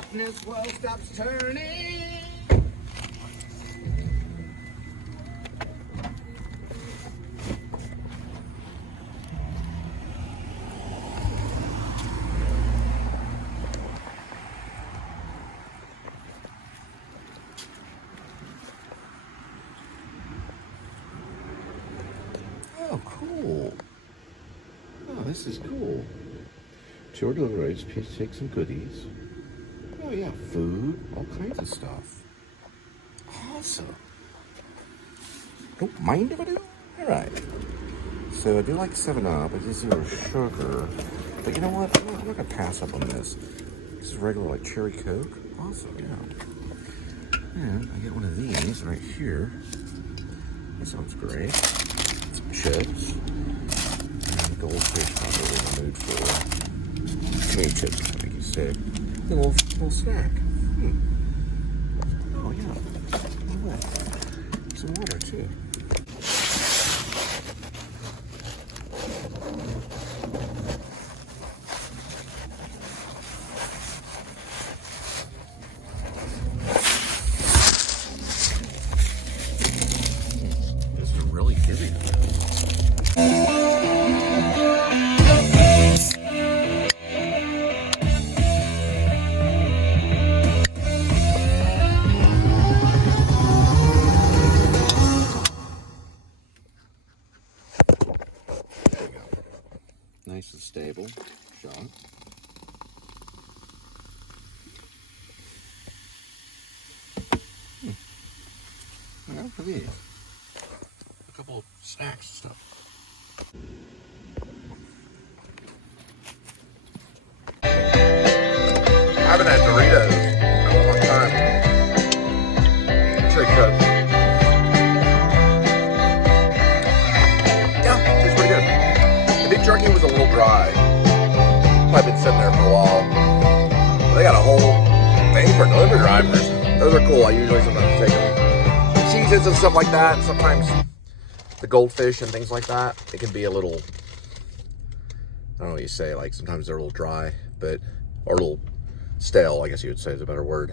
darkness world stops turning. Oh, cool. Oh, this is cool. Tour deliveries, please take some goodies. Oh yeah, food, all kinds of stuff. Awesome. Don't mind if I do? Alright. So I do like 7-Up, it is 0 sugar. But you know what? I'm not gonna pass up on this. This is regular like cherry Coke. Awesome, yeah. And I get one of these right here. That sounds great. Some chips. And goldfish probably in the mood for. Maybe chips is gonna make you sick. A little snack. Oh yeah. Look at that. Some water too. This is really giving. Nice and stable shot. Now for these. A couple of snacks and stuff. I haven't had Doritos in a long time. Cherry Coke. Yeah, it's pretty good. The beef jerky was a little dry. Probably been sitting there for a while. They got a whole thing for delivery drivers. Those are cool. I usually sometimes take them. Cheeses and stuff like that. Sometimes the goldfish and things like that. It can be a little, I don't know what you say, like sometimes they're a little dry, but, or a little stale, I guess you would say is a better word.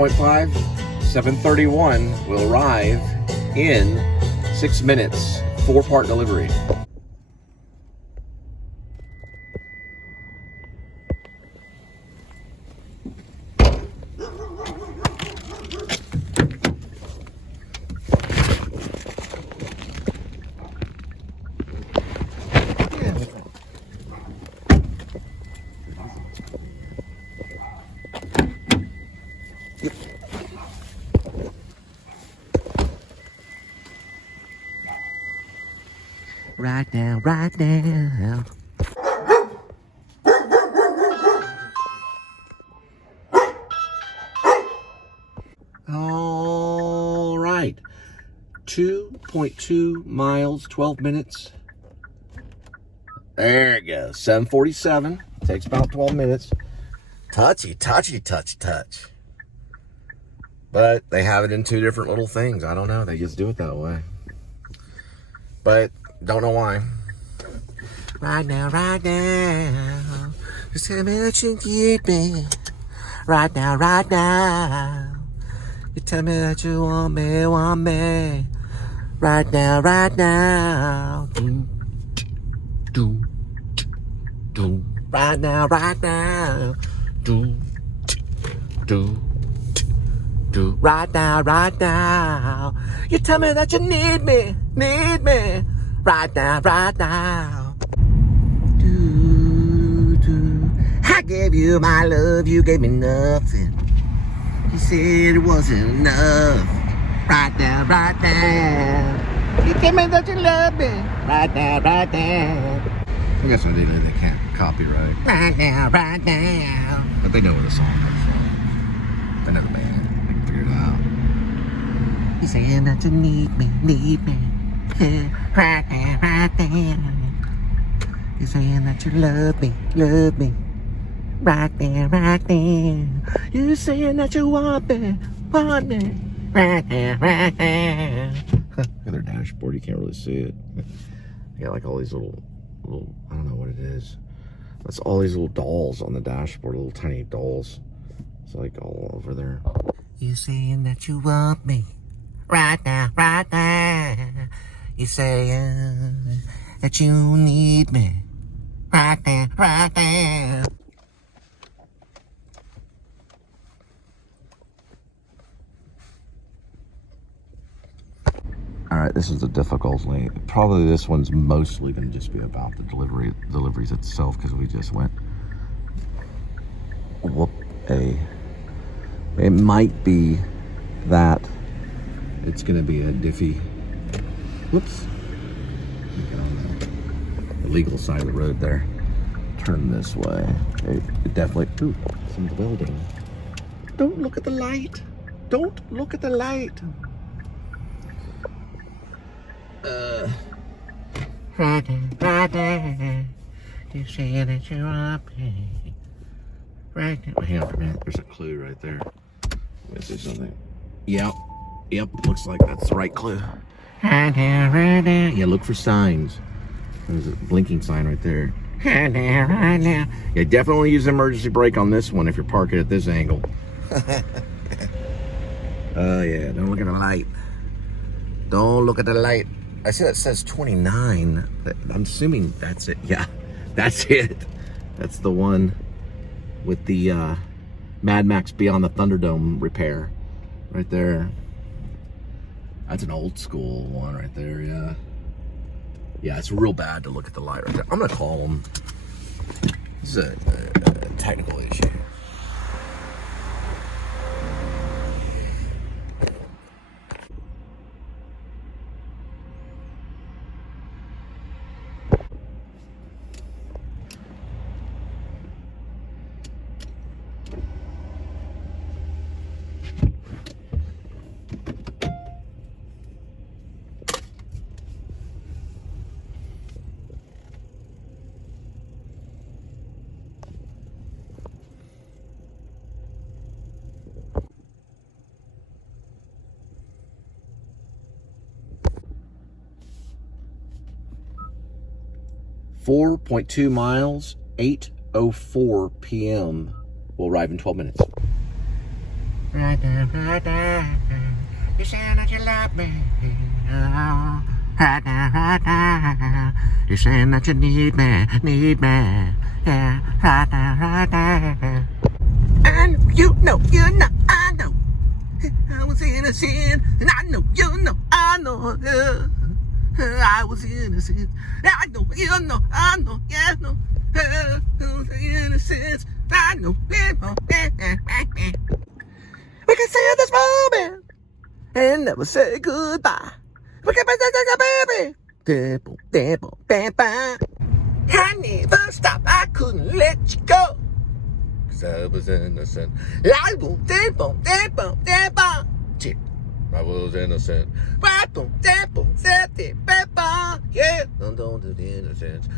.5, 7:31 will arrive in 6 minutes. 4-part delivery. Right now, right now. All right. 2.2 miles, 12 minutes. There it goes. 7:47. Takes about 12 minutes. Touchy, touchy, touch, touch. But they have it in two different little things. I don't know. They just do it that way. But don't know why. Right now, right now. Just tell me that you need me. Right now, right now. You tell me that you want me, want me. Right now, right now. Do, do, do. Right now, right now. Do, do, do. Right now, right now. You tell me that you need me, need me. Right now, right now. Do, do. I gave you my love, you gave me nothing. You said it wasn't enough. Right now, right now. You tell me that you love me. Right now, right now. I guess I did it. They can't copyright. Right now, right now. But they know where the song comes from. They know the band. They can figure it out. You saying that you need me, need me. Right now, right now. You saying that you love me, love me. Right there, right there. You saying that you want me, want me. Right there, right there. Look at their dashboard. You can't really see it. They got like all these little, I don't know what it is. That's all these little dolls on the dashboard, little tiny dolls. It's like all over there. You saying that you want me. Right now, right there. You saying that you need me. Right there, right there. All right, this is the difficulty. Probably this one's mostly going to just be about the deliveries itself, because we just went It might be that it's going to be a diffy. Whoops. Get on the legal side of the road there. Turn this way. It definitely. Ooh, some building. Don't look at the light. Don't look at the light. Friday, you say that you want me. Right now, hang on for a minute. There's a clue right there. Let me see something. Yep, looks like that's the right clue. Yeah, look for signs. There's a blinking sign right there. Yeah, definitely use the emergency brake on this one if you're parking at this angle. Oh yeah, don't look at the light. Don't look at the light. I see that says 29. I'm assuming that's it. Yeah, that's it. That's the one with the Mad Max Beyond the Thunderdome repair. Right there. That's an old school one right there, yeah. Yeah, it's real bad to look at the light right there. I'm gonna call them. This is a technical issue. .2 miles, 8:04 p.m. We'll arrive in 12 minutes. Right now, you saying that you love me. Right now, you saying that you need me, yeah. Right now. And you know, I know. I was innocent, and I know, I know. I was innocent. I know, I know, yeah, no. Innocence, I know. We can say this moment and never say goodbye. We can say baby. I never stopped. I couldn't let you go. 'Cause I was innocent. I was innocent. Yeah, don't do the innocence.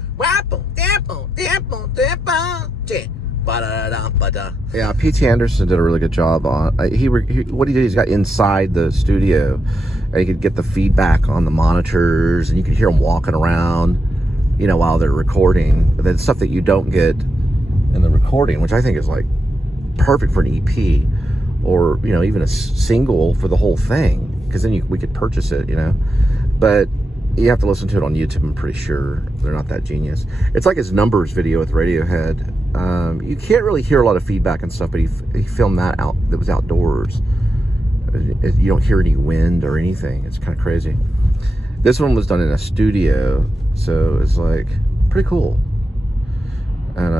Yeah, P.T. Anderson did a really good job on what he did. He's got inside the studio, and you could get the feedback on the monitors, and you could hear them walking around, you know, while they're recording. The stuff that you don't get in the recording, which I think is like perfect for an EP, or you know, even a single for the whole thing, because then we could purchase it, you know. But you have to listen to it on YouTube. I'm pretty sure they're not that genius. It's like his Numbers video with Radiohead. You can't really hear a lot of feedback and stuff, but he filmed that was outdoors. You don't hear any wind or anything. It's kind of crazy. This one was done in a studio, so it's like pretty cool. And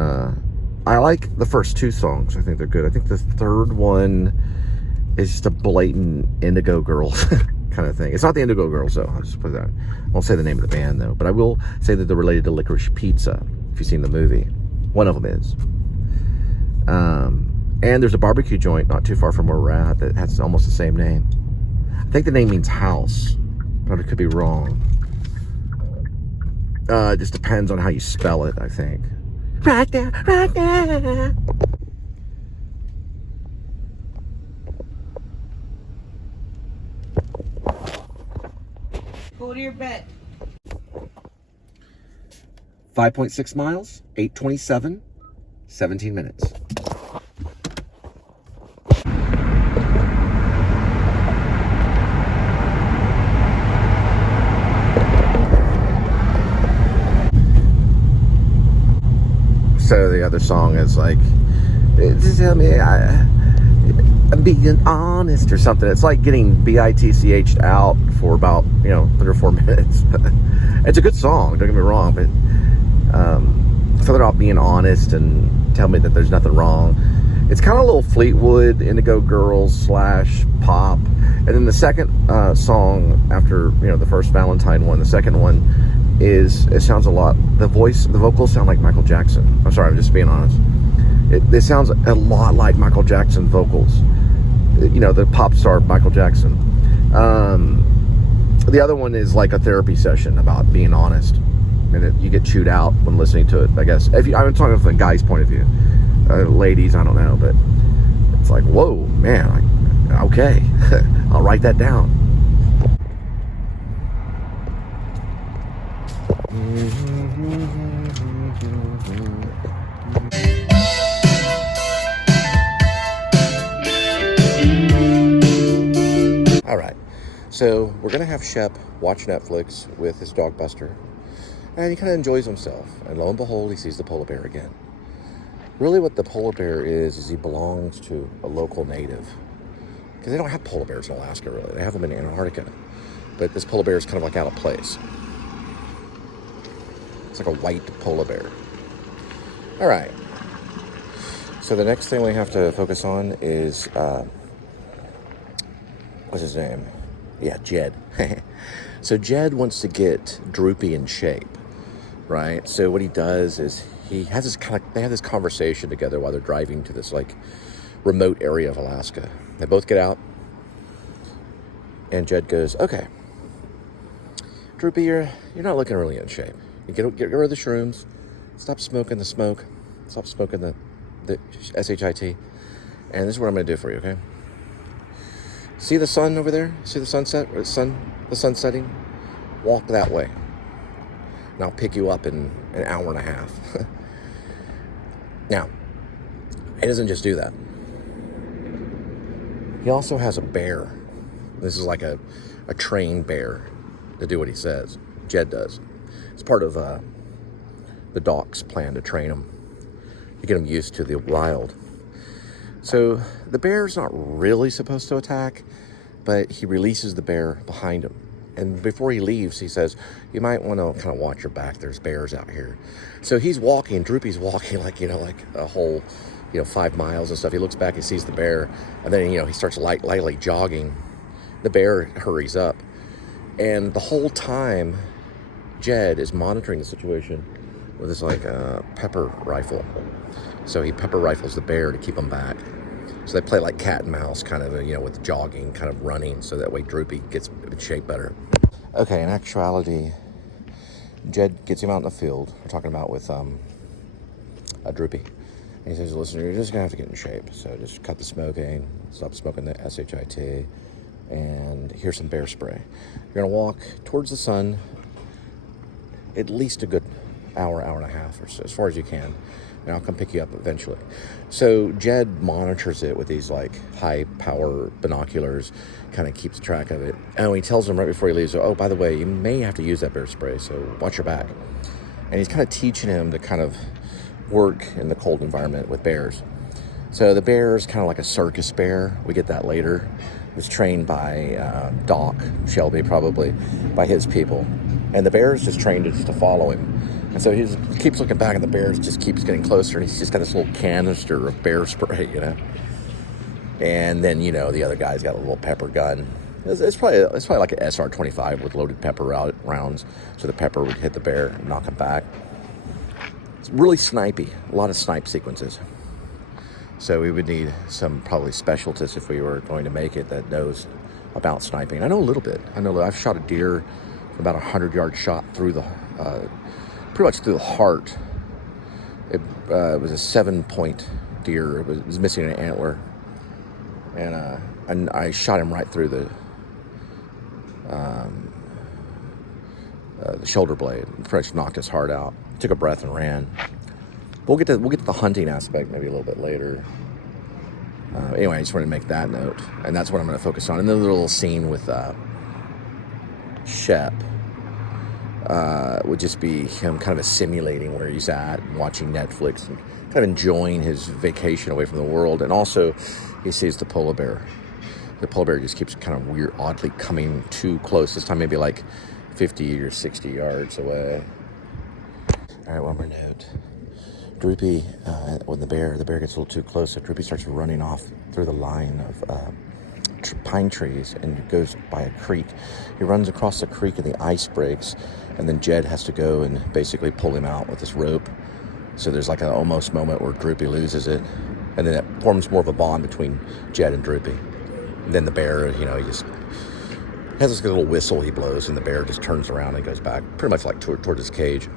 I like the first two songs. I think they're good. I think the third one is just a blatant Indigo Girls kind of thing. It's not the Indigo Girls, though. I'll just put that. I won't say the name of the band, though. But I will say that they're related to Licorice Pizza, if you've seen the movie. One of them is. And there's a barbecue joint not too far from where we're at that has almost the same name. I think the name means house, but it could be wrong. It just depends on how you spell it, I think. Right there, right there. Go to your bed. 5.6 miles, 8:27, 17 minutes. So the other song is like, just tell me I'm being honest or something. It's like getting bitch'd out for about, 3 or 4 minutes. It's a good song, don't get me wrong, but something about being honest and tell me that there's nothing wrong. It's kind of a little Fleetwood, Indigo Girls / pop. And then the second song after, the first Valentine one, the second one it sounds a lot, the vocals sound like Michael Jackson. I'm sorry, I'm just being honest. It sounds a lot like Michael Jackson vocals. The pop star Michael Jackson. The other one is like a therapy session about being honest. And you get chewed out when listening to it, I guess. I'm talking from the guy's point of view. Ladies, I don't know, but it's like, whoa, man, okay. I'll write that down. All right, so we're gonna have Shep watch Netflix with his dog Buster, and he kind of enjoys himself. And lo and behold, he sees the polar bear again. Really, what the polar bear is he belongs to a local native, because they don't have polar bears in Alaska, really. They have them in Antarctica, but this polar bear is kind of like out of place. It's like a white polar bear. All right. So the next thing we have to focus on is, what's his name? Yeah, Jed. So Jed wants to get Droopy in shape, right? So what he does is they have this conversation together while they're driving to this like remote area of Alaska. They both get out, and Jed goes, "Okay, Droopy, you're not looking really in shape. You get rid of the shrooms, stop smoking the smoke, stop smoking the SHIT, and this is what I'm going to do for you, okay? See the sun over there? See the sunset? Or the sun setting? Walk that way, and I'll pick you up in an hour and a half." Now, he doesn't just do that. He also has a bear. This is like a trained bear to do what he says. Jed does. It's part of the doc's plan to train him, to get him used to the wild. So the bear's not really supposed to attack, but he releases the bear behind him. And before he leaves, he says, "You might want to kind of watch your back. There's bears out here." So he's walking, Droopy's walking like a whole, 5 miles and stuff. He looks back, he sees the bear, and then, he starts lightly jogging. The bear hurries up. And the whole time, Jed is monitoring the situation with his pepper rifle. So he pepper rifles the bear to keep him back. So they play like cat and mouse, kind of, you know, with jogging, kind of running, so that way Droopy gets in shape better. Okay, in actuality, Jed gets him out in the field. We're talking about with Droopy. And he says, listen, you're just gonna have to get in shape. So just cut the smoking, stop smoking the SHIT, and here's some bear spray. You're gonna walk towards the sun at least a good hour, hour and a half or so, as far as you can. And I'll come pick you up eventually. So Jed monitors it with these like high power binoculars, kind of keeps track of it. And he tells him right before he leaves, oh, by the way, you may have to use that bear spray, so watch your back. And he's kind of teaching him to kind of work in the cold environment with bears. So the bear is kind of like a circus bear. We get that later. It was trained by Doc Shelby, probably, by his people. And the bear is just trained just to follow him. And so he keeps looking back, and the bear just keeps getting closer, and he's just got this little canister of bear spray, you know. And then, you know, the other guy's got a little pepper gun. It's probably like an SR-25 with loaded pepper rounds, so the pepper would hit the bear and knock him back. It's really snipey, a lot of snipe sequences. So we would need some probably specialists if we were going to make it that knows about sniping. I know a little bit. I've shot a deer from about 100-yard shot through the, pretty much through the heart. It was a 7-point deer. It was missing an antler, and I shot him right through the shoulder blade. Pretty much knocked his heart out. Took a breath and ran. We'll get to the hunting aspect maybe a little bit later. Anyway, I just wanted to make that note, and that's what I'm going to focus on. And then the little scene with Shep would just be him kind of simulating where he's at, and watching Netflix, and kind of enjoying his vacation away from the world. And also, he sees the polar bear. The polar bear just keeps kind of weird, oddly coming too close. This time maybe like 50 or 60 yards away. All right, one more note. Droopy, when the bear gets a little too close, so Droopy starts running off through the line of pine trees and goes by a creek. He runs across the creek and the ice breaks, and then Jed has to go and basically pull him out with this rope. So there's like an almost moment where Droopy loses it, and then it forms more of a bond between Jed and Droopy. And then the bear, you know, he just has this little whistle he blows, and the bear just turns around and goes back, pretty much like toward his cage.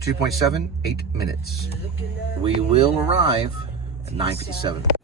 2.78 minutes. We will arrive at 9:57.